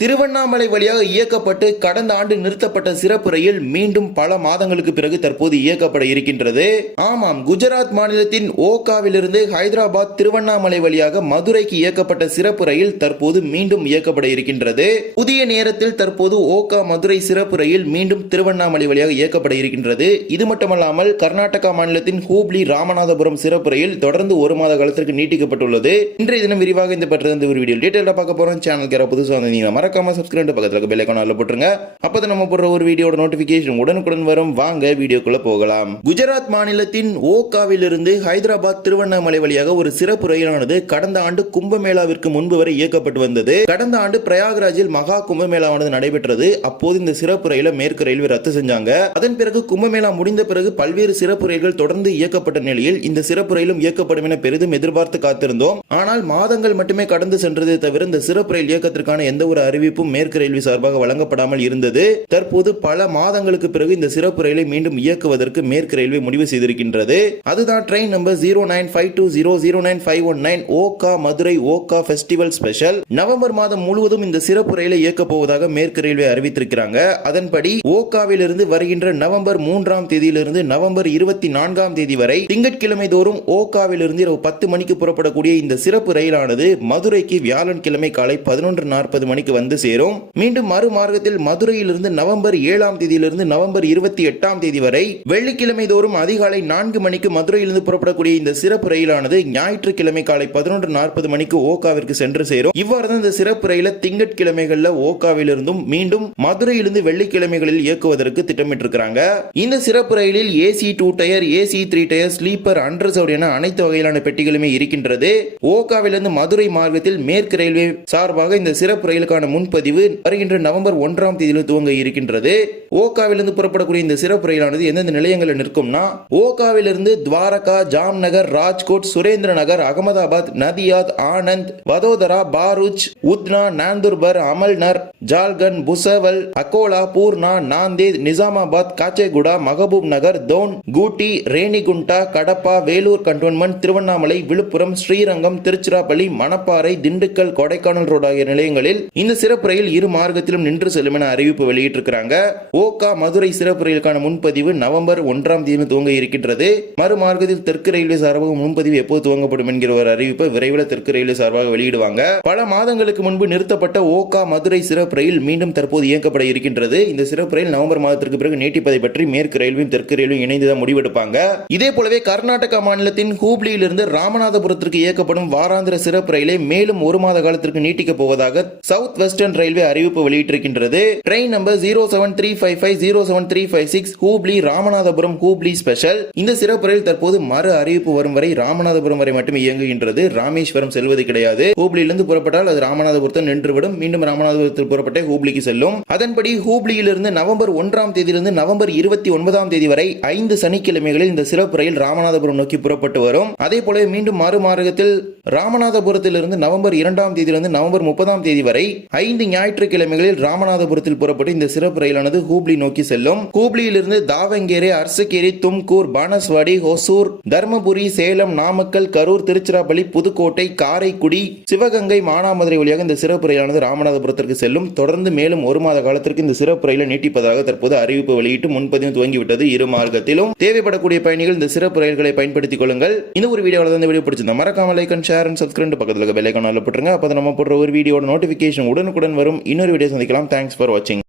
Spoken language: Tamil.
திருவண்ணாமலை வழியாக இயக்கப்பட்டு கடந்த ஆண்டு நிறுத்தப்பட்ட சிறப்பு ரயில் மீண்டும் பல மாதங்களுக்கு பிறகு தற்போது இயக்கப்பட இருக்கின்றது. ஆமாம், குஜராத் மாநிலத்தின் ஓகாவிலிருந்து ஹைதராபாத் திருவண்ணாமலை வழியாக மதுரைக்கு இயக்கப்பட்ட சிறப்பு ரயில் தற்போது மீண்டும் இயக்கப்பட இருக்கின்றது. புதிய நேரத்தில் தற்போது ஓகா மதுரை சிறப்பு ரயில் மீண்டும் திருவண்ணாமலை வழியாக இயக்கப்பட இருக்கின்றது. இது மட்டுமல்லாமல் கர்நாடகா மாநிலத்தின் ஹூப்ளி ராமநாதபுரம் சிறப்பு ரயில் தொடர்ந்து ஒரு மாத காலத்திற்கு நீட்டிக்கப்பட்டுள்ளது. இன்றைய தினம் விரிவாக இந்த பற்றி ஒரு வீடியோ டீடைலா பார்க்க போறோம். சேனலுக்கு புதுசாக வந்தீங்கன்னா மறக்காம சப்ஸ்கிரைப் பக்கத்துல பெல் ஐகான் ஆல்ல போட்டுருங்க. அப்பதான் நம்ம போடுற ஒரு வீடியோட நோட்டிபிகேஷன் உடனுக்குடன் வரும். வாங்க வீடியோக்குள்ள போகலாம். குஜராத் மாநிலத்தின் ஓகாவிலிருந்து ஹைதராபாத் திருவண்ணாமலை வழியாக ஒரு சிறப்பு ரயிலானது கடந்த ஆண்டு கும்பமேளாவிற்கு முன்பு வரை இயக்கப்பட்டு வந்தது. கடந்த ஆண்டு பிரயாக்ராஜில் மகா கும்பமேளாவானது நடைபெற்றது. அப்போது இந்த சிறப்பு ரயிலை மேற்கு ரயில்வே ரத்து செஞ்சாங்க. அதன் பிறகு கும்பமேளா முடிந்த பிறகு பல்வேறு சிறப்பு ரயில்கள் தொடர்ந்து இயக்கப்பட்ட நிலையில் இந்த சிறப்பு ரயிலும் இயக்கப்படும் என பெரிதும் எதிர்பார்த்து காத்திருந்தோம். ஆனால் மாதங்கள் மட்டுமே கடந்து சென்றதே தவிர இந்த சிறப்பு ரயில் இயக்கத்திற்கான எந்த ஒரு அறிவிப்பும் மேற்கு ரயில்வே சார்பாக வழங்கப்படாமல் இருந்தது. தற்போது பல மாதங்களுக்கு பிறகு இந்த சிறப்பு ரயிலை மீண்டும் இயக்குவதற்கு மேற்கு ரயில்வே முடிவு செய்திருக்கின்றது. அதுதான் train number 0952009519 Okha Madurai Okha festival special. November மாதம் முழுவதும் இந்த சிறப்பு ரயிலை இயக்கப் போவதாக மேற்கு ரயில்வே அறிவித்திருக்கிறாங்க. அதன்படி ஓகாவில் இருந்து வருகின்ற நவம்பர் 3ஆம் தேதியிலிருந்து நவம்பர் 24ஆம் தேதி வரை திங்கட்கிழமை தோறும் ஓகாவில் இருந்து இரவு 10 மணிக்கு புறப்படக்கூடிய இந்த சிறப்பு ரயிலானது மதுரைக்கு வியாழன்கிழமை காலை 11:40 மணிக்கு வந்து சேரும். மீண்டும் மறுமார்க்கத்தில் மதுரையிலிருந்து நவம்பர் 7ஆம் தேதியிலிருந்து நவம்பர் 28ஆம் தேதி வரை வெள்ளிக்கிழமை தோறும் அதிகாலை 4 மணிக்கு மதுரையிலிருந்து புறப்படக்கூடிய இந்த சிறப்பு ரயிலானது ஞாயிற்றுக்கிழமை காலை 11:40 மணிக்கு ஓகாவிற்கு சென்று சேரும். இவ்வாறு தான் இந்த சிறப்பு ரயிலை திங்கட்கிழமைகள்ல ஓகாவிலிருந்தும் மீண்டும் மதுரையிலிருந்து வெள்ளிக்கிழமைகளில் இயக்குவதற்கு திட்டமிட்டிருக்கிறாங்க. இந்த சிறப்பு ரயிலில் AC 2 tier, AC 3 tier, sleeper, அண்டர்சவுட் என அனைத்து வகையிலான பெட்டிகளுமே இருக்கின்றது. ஓகாவிலிருந்து மதுரை மார்க்கத்தில் மேற்கு ரயில்வே சார்பாக இந்த சிறப்பு ரயிலுக்கான முன்பதிவு வருகின்ற நவம்பர் 1ஆம் தேதியில் துவங்க இருக்கின்றது. ஓகாவிலிருந்து புறப்படக்கூடிய இந்த சிறப்பு ரயிலானது எந்தெந்த நிலையங்களில் நிற்கும்னா ஓகாவிலிருந்து துவாரகா, ஜாம்நகர், ராஜ்கோட், சுரேந்திர நகர், அகமதாபாத், நதியாத், ஆனந்த், வதோதரா, பாரூச், உத்னா, நாந்துர்பர், அமல்நர், ஜால்கன், புசவல், அகோலா, பூர்ணா, நாந்தேத், நிசாமாபாத், காச்சேகுடா, மகபூப் நகர், தோன், கூட்டி, ரேணிகுண்டா, கடப்பா, வேலூர் கண்டோன்மெண்ட், திருவண்ணாமலை, விழுப்புரம், ஸ்ரீரங்கம், திருச்சிராப்பள்ளி, மணப்பாறை, திண்டுக்கல், கொடைக்கானல் ரோடு ஆகிய நிலையங்களில் இந்த சிறப்பு ரயில் இரு மார்க்கத்திலும் நின்று செல்லும் என அறிவிப்பு வெளியிட்டிருக்கிறாங்க. ஓகா மதுரை சிறப்பு ரயிலுக்கான முன்பதிவு நவம்பர் 1ஆம் தேதி துவங்க இருக்கின்றது. மறுமார்க்கத்தில் தெற்கு ரயில்வே சார்பாக முன்பதிவு எப்போது துவங்கப்படும் என்கிற ஒரு அறிவிப்பை விரைவில் தெற்கு ரயில்வே சார்பாக வெளியிடுவாங்க. பல மாதங்களுக்கு முன்பு நிறுத்தப்பட்ட ஓகா மதுரை சிறப்பு ரயில் மீண்டும் தற்போது இயக்கப்பட இருக்கின்றது. இந்த சிறப்பு ரயில் நவம்பர் மாதத்திற்கு பிறகு நீட்டிப்பதை பற்றி மேற்கு ரயில்வேயும் தெற்கு ரயில்வேயும் இணைந்துதான் முடிவெடுப்பாங்க. இதே போலவே கர்நாடகா மாநிலத்தின் ஹூப்ளியிலிருந்து ராமநாதபுரத்திற்கு இயக்கப்படும் வாராந்திர சிறப்பு ரயிலை மேலும் ஒரு மாத காலத்திற்கு நீட்டிக்கப் போவதாக சவுத் வெஸ்டர்ன் ரயில்வே அறிவிப்பு வெளியிட்டிருக்கின்றது. Train number 0735507356 Hubli Ramanathapuram Hubli special. இந்த சிறப்பு ரயில் தற்போது மறு அறிவிப்பு வரும் வரை ராமநாதபுரம் வரை மட்டுமே இயங்குகின்றது. ராமேஸ்வரம் செல்வது கிடையாது. ஹூப்ளியிலிருந்து புறப்பட்டால் அது ராமநாதபுரத்தில் நின்றுவிடும். மீண்டும் ராமநாதபுரத்தில் புறப்பட்ட ஹூப்ளிக்கு செல்லும். அதன்படி ஹூப்ளியிலிருந்து நவம்பர் 1ஆம் தேதியிலிருந்து நவம்பர் 29ஆம் தேதி வரை 5 சனிக்கிழமைகளில் இந்த சிறப்பு ரயில் ராமநாதபுரம் நோக்கி புறப்பட்டு வரும். அதே போல மீண்டும் மறுமார்க்கத்தில் ராமநாதபுரத்திலிருந்து நவம்பர் 2ஆம் தேதியிலிருந்து நவம்பர் 30ஆம் தேதி வரை 5 ஞாயிற்றுக்கிழமைகளில் ராமநாதபுரத்தில் புறப்பட்டு இந்த சிறப்பு ரயிலானது ஹூப்ளி நோக்கி செல்லும். ஹூப்ளியிலிருந்து தாவங்கேரே, அர்சகேரி, தும்கூர், பானஸ்வாடி, ஹொசூர், தர்மபுரி, சேலம், நாமக்கல், கரூர், திருச்சிராப்பள்ளி, புதுக்கோட்டை, காரைக்குடி, சிவகங்கை, மானாமதுரை வழியாக இந்த சிறப்பு ரயிலானது ராமநாதபுரத்திற்கு செல்லும். தொடர்ந்து மேலும் ஒரு மாத காலத்திற்கு இந்த சிறப்பு ரயிலை நீட்டிப்பதாக தற்போது அறிவிப்பு வெளியிட்டு முன்பதிவு துவங்கிவிட்டது. இரு மார்க்கத்திலும் தேவைப்படக்கூடிய பயணிகள் இந்த சிறப்பு ரயில்களை பயன்படுத்திக் கொள்ளுங்கள். இந்த ஒரு வீடியோவில் இந்த வீடியோ பிடிச்சிருந்தா மறக்காம like and share and subscribe பக்கத்தில் பெல் ஐகான் ஆல்ல போட்டுருங்க. அப்போ நம்ம போடுற ஒரு வீடியோட நோட்டிபிகேஷன் உடனுக்குடன் வரும். இன்னொரு வீடியோ சந்திக்கலாம். தேங்க்ஸ் ஃபார் வாட்சிங்.